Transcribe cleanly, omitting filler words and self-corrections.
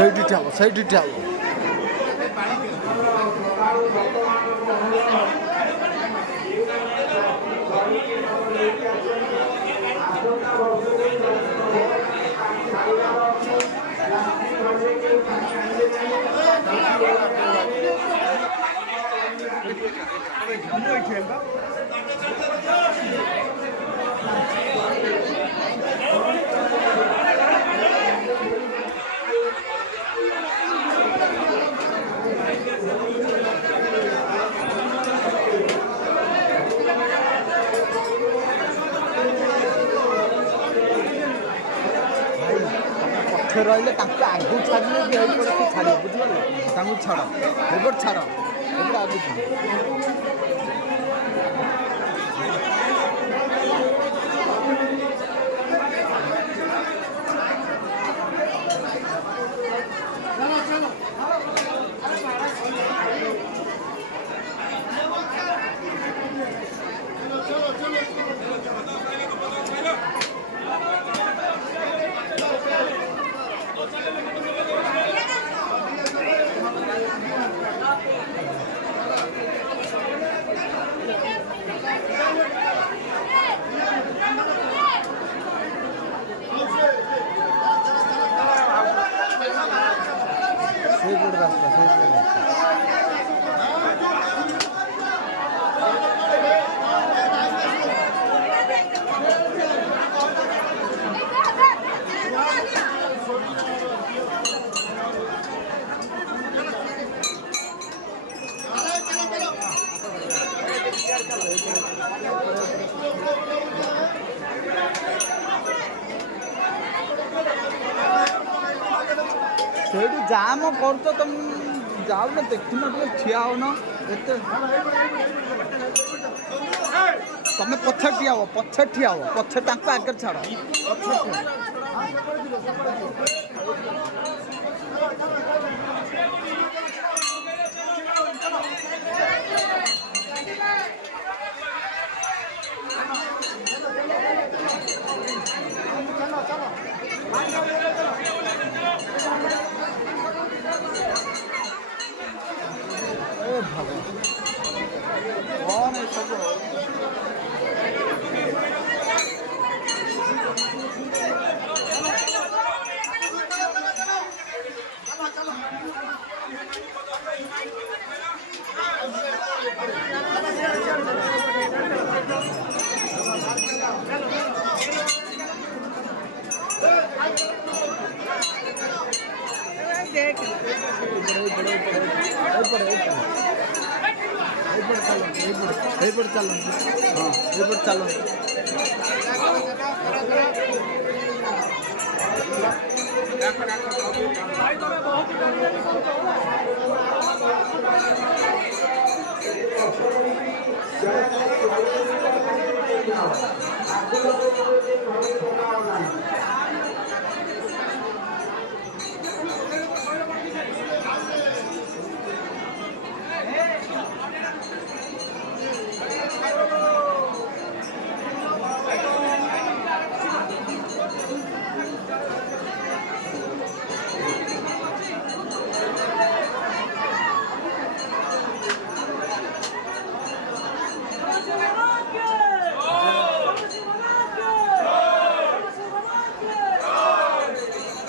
ସେଇଠି ଠିଆ ହବ। ପଛେ ରହିଲେ ତାଙ୍କୁ ଆଗକୁ ଛାଡ଼ିଲେ ବି ଏଇପଟେ ତୁ ଛାଡ଼ିବ ବୁଝିପାରିଲ ତାଙ୍କୁ ଛାଡ଼ ଏପଟେ ଛାଡ଼ ଏପଟେ ଆଗକୁ ସେଇପଟେ ରାସ୍ତା ସେଇପଟେ ସେଇଠୁ ଜାମ୍ କରୁଛ ତମେ ଯାଉନ ଦେଖୁନ ଟିକେ ଠିଆ ହଉନ ଏତେ ତମେ ପଛ ଠିଆ ହବ ପଛ ତାଙ୍କ ଆଗରେ ଛାଡ଼ कौन है सब देख चलो चलो हाँ